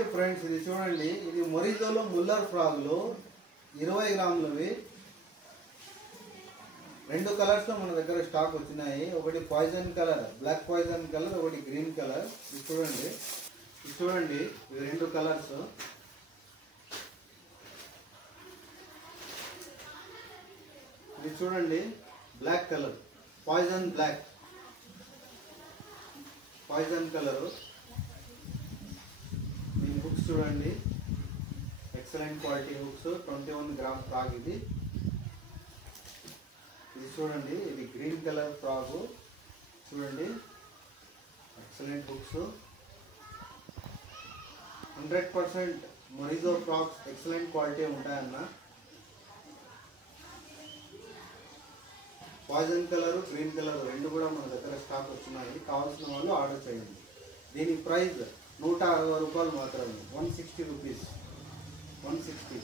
Dear friends, ఇది చూడండి, ఇది మొరిజోలో ముల్లర్ ఫ్రాగ్లో 20 గ్రాములవి 2 కలర్స్లో మన దగ్గర స్టాక్ వచ్చినాయి. ఒకటి poison colour, black poison colour, ఒకటి గ్రీన్ కలర్. ఇది చూడండి ఇవి 2 కలర్స్. ఇది చూడండి black colour, poison black, poison colour. దీని హుక్స్ చూడండి, excellent quality hooks. 21 gram frog ఇది. ఇది చూడండి, ఇది గ్రీన్ కలర్ ఫ్రాగ్. చూడండి, ఎక్సలెంట్ హుక్స్. 100% మొరిజో ఫ్రాగ్స్ ఎక్సలెంట్ క్వాలిటీ ఉంటాయన్న. పాయిజన్ కలర్, గ్రీన్ కలర్ 2 కూడా మన దగ్గర స్టాక్ వచ్చినాయి. కావాల్సిన వాళ్ళు ఆర్డర్ చేయండి. దీని ప్రైస్ 160 రూపాయలు మాత్రమే. 160 రూపీస్, 160.